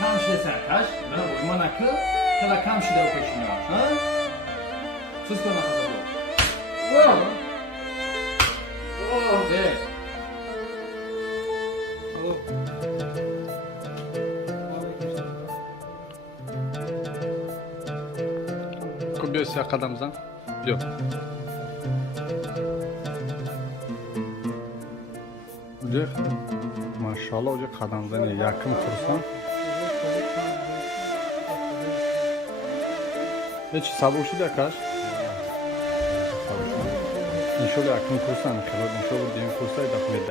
kamshida taş, mana bu manaki, kada kamshida o'qishni, ha? Siz qana qilasiz. Wow! Oh, evet. Alo. Kubyosiya qadamzan? Yo'q. Uje maşallah uje qadamzan yaqin tursam. Hiç sabushida kaç? İnşallah yaqin tursam, inşallah deyin kursaydı